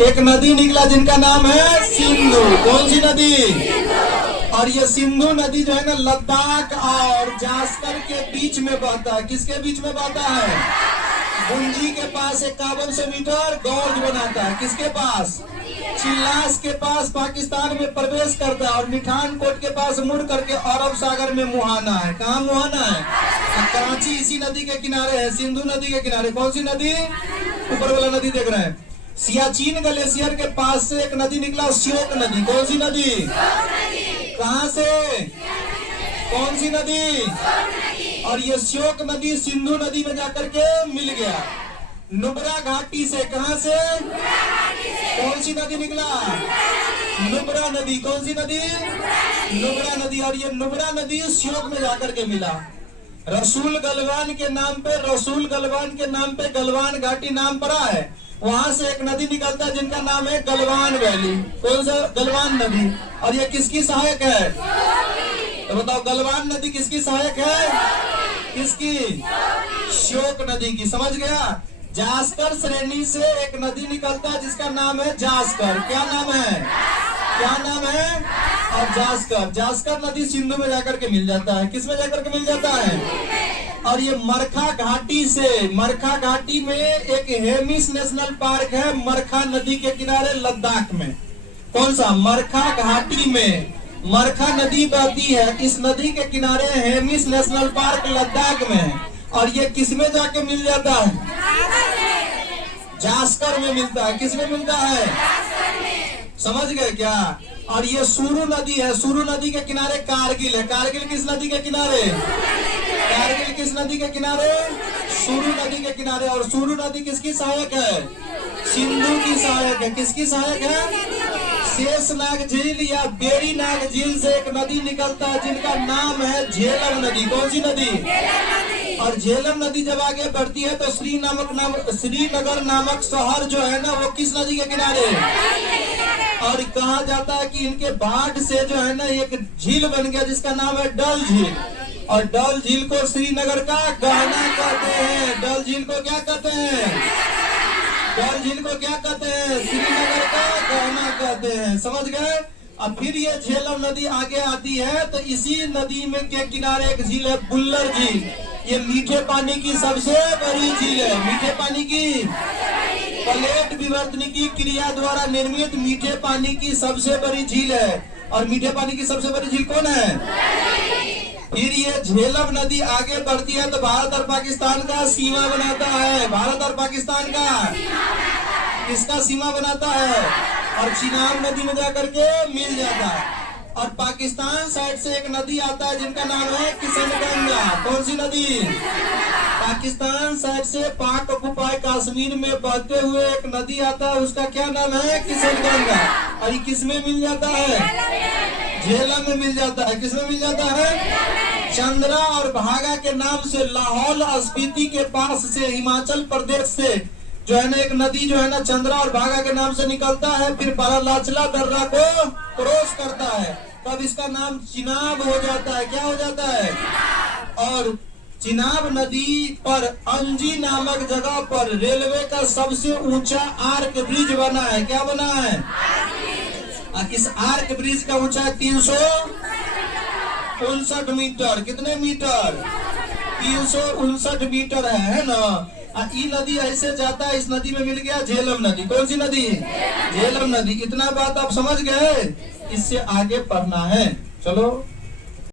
एक नदी निकला जिनका नाम है सिंधु। कौन सी नदी? और ये सिंधु नदी जो है ना लद्दाख और जास्कर के बीच में बहता है। किसके बीच में बहता है? गुंजी के पास 5100 मीटर गौर्ज बनाता है। किसके पास? चिल्लास के पास पाकिस्तान में प्रवेश करता है और मिठानकोट के पास मुड़ करके अरब सागर में मुहाना है। कहाँ मुहाना है? कराची इसी नदी के किनारे है, सिंधु नदी के किनारे। कौन सी नदी? ऊपर वाला नदी देख रहे हैं। सियाचिन ग्लेशियर के पास से एक नदी निकला, श्योक नदी। कौन सी नदी? कहाँ से? कौन सी नदी? और ये श्योक नदी सिंधु नदी में जाकर के मिल गया नुब्रा घाटी से। कहाँ से? कौन सी नदी निकला? नुब्रा नदी। कौन सी नदी? नुब्रा नदी। और ये नुब्रा नदी श्योक में जाकर के मिला। रसूल गलवान के नाम पे, रसूल गलवान के नाम पे गलवान घाटी नाम पड़ा है। वहां से एक नदी निकलता है जिनका नाम है गलवान वैली। कौन सा? गलवान नदी। और ये किसकी सहायक है? तो बताओ, गलवान नदी किसकी सहायक है? किसकी? श्योक नदी की। समझ गया? जास्कर श्रेणी से एक नदी निकलता है जिसका नाम है जास्कर। क्या नाम है? क्या नाम है? और जास्कर, जास्कर नदी सिंधु में जाकर के मिल जाता है। किस में जाकर के मिल जाता है? और ये मरखा घाटी से, मरखा घाटी में एक हेमिस नेशनल पार्क है मरखा नदी के किनारे लद्दाख में। कौन सा? मरखा घाटी में मरखा नदी बहती है। इस नदी के किनारे हेमिस नेशनल पार्क लद्दाख में है। और ये किस में जाके मिल जाता है? जास्कर में मिलता है। किस में मिलता है? समझ गए क्या? और ये सुरु नदी है। सुरु नदी के किनारे कारगिल है। कारगिल किस नदी के किनारे? कारगिल किस नदी के किनारे? सुरु नदी के किनारे। और सुरु नदी किसकी सहायक है? सिंधु की सहायक है। किसकी सहायक है? शेषनाग झील या बेरी नाग झील से एक नदी निकलता है जिनका नाम है झेलम नदी। कौन सी नदी? और झेलम नदी जब आगे बढ़ती है तो श्रीनगर नामक शहर जो है ना वो किस नदी के किनारे? और कहा जाता है कि इनके बाढ़ से जो है ना एक झील बन गया जिसका नाम है डल झील। और डल झील को श्रीनगर का गहना कहते हैं। डल झील को क्या कहते हैं? डल झील को क्या कहते हैं? श्रीनगर का गहना कहते हैं। समझ गए? अब फिर ये झेलम नदी आगे आती है तो इसी नदी में के किनारे एक झील है बुल्लर झील। ये मीठे पानी की सबसे बड़ी झील है। मीठे पानी की प्लेट विवर्तनिकी क्रिया द्वारा निर्मित मीठे पानी की सबसे बड़ी झील है। और मीठे पानी की सबसे बड़ी झील कौन है? फिर ये झेलम नदी आगे बढ़ती है तो भारत और पाकिस्तान का सीमा बनाता है। भारत और पाकिस्तान का किसका सीमा बनाता है? और चिनाब नदी में जाकर के मिल जाता है। और पाकिस्तान साइड से एक नदी आता है जिनका नाम है किशनगंगा। कौन सी नदी? पाकिस्तान साइड से पाक ऑक्युपाई कश्मीर में बहते हुए एक नदी आता है, उसका क्या नाम है? किशनगंगा। और ये किस में मिल जाता है? झेलम में मिल जाता है। किस में मिल जाता है? चंद्रा और भागा के नाम से लाहौल स्पीति के पास से हिमाचल प्रदेश से जो है ना एक नदी जो है ना चंद्रा और भागा के नाम से निकलता है। फिर बारालाचला दर्रा को क्रॉस करता है, तब इसका नाम चिनाब हो जाता है। क्या हो जाता है? और चिनाब नदी पर अंजी नामक जगह पर रेलवे का सबसे ऊंचा आर्क ब्रिज बना है। क्या बना है? इस आर्क ब्रिज का ऊंचाई 359 मीटर। कितने मीटर? 359 मीटर है ना। ये नदी ऐसे जाता है, इस नदी में मिल गया झेलम नदी। कौन सी नदी? झेलम नदी। इतना बात आप समझ गए? इससे आगे पढ़ना है। चलो।